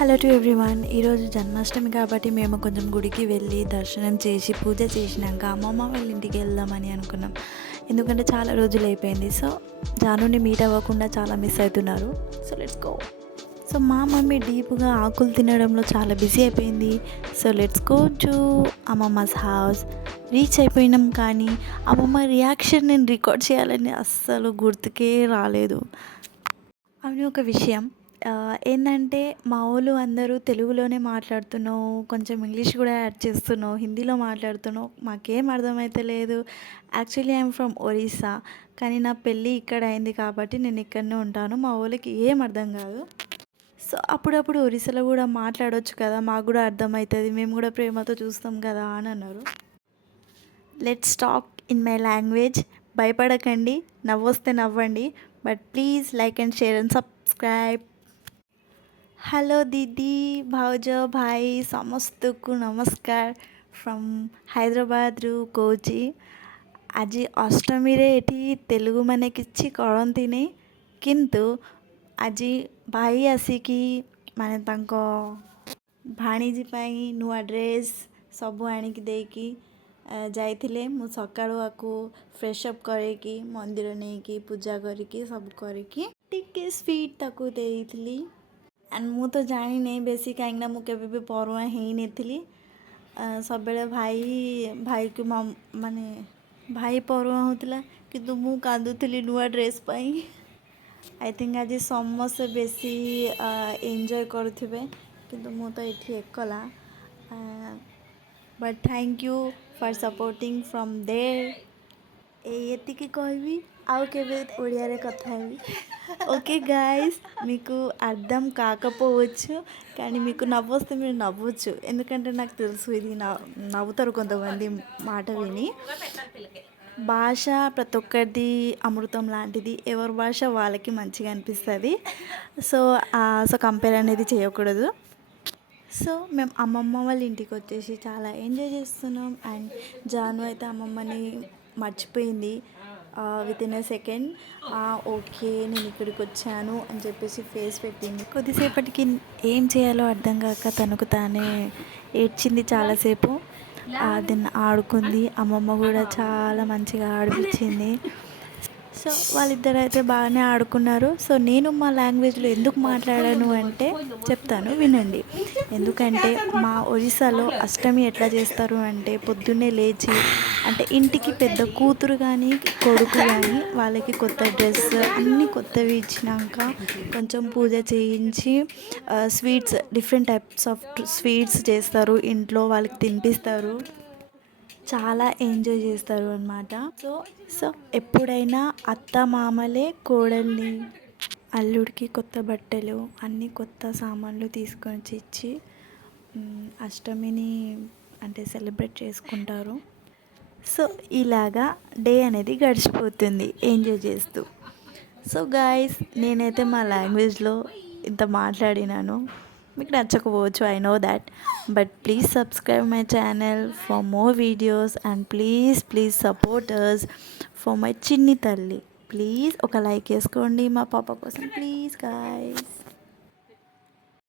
Hello to everyone. ఈరోజు జన్మాష్టమి కాబట్టి మేము కొంచెం గుడికి వెళ్ళి దర్శనం చేసి పూజ చేసినాక అమ్మమ్మ వాళ్ళ ఇంటికి వెళ్దామని అనుకున్నాం. ఎందుకంటే చాలా రోజులు అయిపోయింది. సో జానుని మీట్ అవ్వకుండా చాలా మిస్ అవుతున్నారు. So let's go. సో మా మమ్మీ డీప్గా ఆకులు తినడంలో చాలా బిజీ అయిపోయింది. So let's go to అమ్మమ్మస్ house. Reach అయిపోయినాం, కానీ అమ్మమ్మ రియాక్షన్ నేను రికార్డ్ చేయాలని అస్సలు గుర్తుకే రాలేదు. అవును, ఒక విషయం ఏంటంటే మా వాళ్ళు అందరూ తెలుగులోనే మాట్లాడుతున్నావు, కొంచెం ఇంగ్లీష్ కూడా యాడ్ చేస్తున్నావు, హిందీలో మాట్లాడుతున్నావు, మాకేం అర్థమైతే లేదు. యాక్చువల్లీ ఐఎమ్ ఫ్రమ్ ఒరిస్సా, కానీ నా పెళ్ళి ఇక్కడ అయింది కాబట్టి నేను ఇక్కడనే ఉంటాను. మా వాళ్ళకి ఏం అర్థం కాదు. సో అప్పుడప్పుడు ఒరిస్సాలో కూడా మాట్లాడవచ్చు కదా, మాకు కూడా అర్థమవుతుంది, మేము కూడా ప్రేమతో చూస్తాం కదా అని అన్నారు. Let's talk in my language. భయపడకండి, నవ్వొస్తే నవ్వండి, but please like and share and subscribe. Hello दीदी, भाउजो, भाई समस्तକୁ नमस्कार फ्रॉम हैदराबाद रु कौची. आज अष्टमी रे एठी तेलुगु माने किछि करंती किंतु आज भाई आसिकी माने तांको भाणीजी पाई नुआ ड्रेस सब आनिकी देकी जाइथिले. मु सकाळु आकु फ्रेश अप करेकी मंदिर नेकी पूजा करिकी सब करिकी टिके स्वीट ताकु देइथिली. एंड मु तो जानी नहीं बेसी, कहीं मुझे भी परुआ ही नहीं. सब भाई भाई को माने भाई परुआ होता कि मु कांदुली नुआ ड्रेस पाई. आई थिंक आज समस्त बेसी एंजॉय करुवे किंतु मु तो ये एकला. But thank you for supporting from there. एतिकी कहबी आउ केबे ओडिया रे कथा हेबी. ఓకే గాయస్, మీకు అర్థం కాకపోవచ్చు, కానీ మీకు నవ్వొస్తే మీరు నవ్వచ్చు, ఎందుకంటే నాకు తెలుసు ఇది నవ్వుతారు కొంతమంది మాట విని. భాష ప్రతి ఒక్కరిది అమృతం లాంటిది, ఎవరి భాష వాళ్ళకి మంచిగా అనిపిస్తుంది. సో కంపేర్ అనేది చేయకూడదు. సో మేము అమ్మమ్మ వాళ్ళ ఇంటికి వచ్చేసి చాలా ఎంజాయ్ చేస్తున్నాం. అండ్ జాను అయితే అమ్మమ్మని మర్చిపోయింది with in a second. Okay నేను ఇక్కడికి వచ్చాను అని చెప్పేసి ఫేస్ పెట్టింది. కొద్దిసేపటికి ఏం చేయాలో అర్థం కాక తనకు తానే ఏడ్చింది చాలాసేపు. దీన్ని ఆడుకుంది. అమ్మమ్మ కూడా చాలా మంచిగా ఆడిపించింది. సో వాళ్ళిద్దరు అయితే బాగానే ఆడుకున్నారు. సో నేను మా లాంగ్వేజ్లో ఎందుకు మాట్లాడాను అంటే చెప్తాను, వినండి. ఎందుకంటే మా ఒరిస్సాలో అష్టమి ఎట్లా చేస్తారు అంటే పొద్దున్నే లేచి, అంటే ఇంటికి పెద్ద కూతురు కానీ కొడుకు కానీ వాళ్ళకి కొత్త డ్రెస్ అన్నీ కొత్తవి ఇచ్చినాక కొంచెం పూజ చేయించి sweets, different types of sweets చేస్తారు ఇంట్లో, వాళ్ళకి తినిపిస్తారు, చాలా ఎంజాయ్ చేస్తారు అన్నమాట. సో ఎప్పుడైనా అత్త మామలే కోడల్ని, అల్లుడికి కొత్త బట్టలు, అన్నీ కొత్త సామాన్లు తీసుకొని ఇచ్చి అష్టమిని అంటే సెలబ్రేట్ చేసుకుంటారు. సో ఇలాగా డే అనేది గడిచిపోతుంది ఎంజాయ్ చేస్తూ. సో గాయస్, నేనైతే మా లాంగ్వేజ్లో ఇంత మాట్లాడినాను, మీకు నచ్చకపోవచ్చు, I know that, but please subscribe my channel for more videos and please support us for my చిన్ని తల్లి. ప్లీజ్ ఒక లైక్ వేసుకోండి మా పాప కోసం, ప్లీజ్ గాయస్.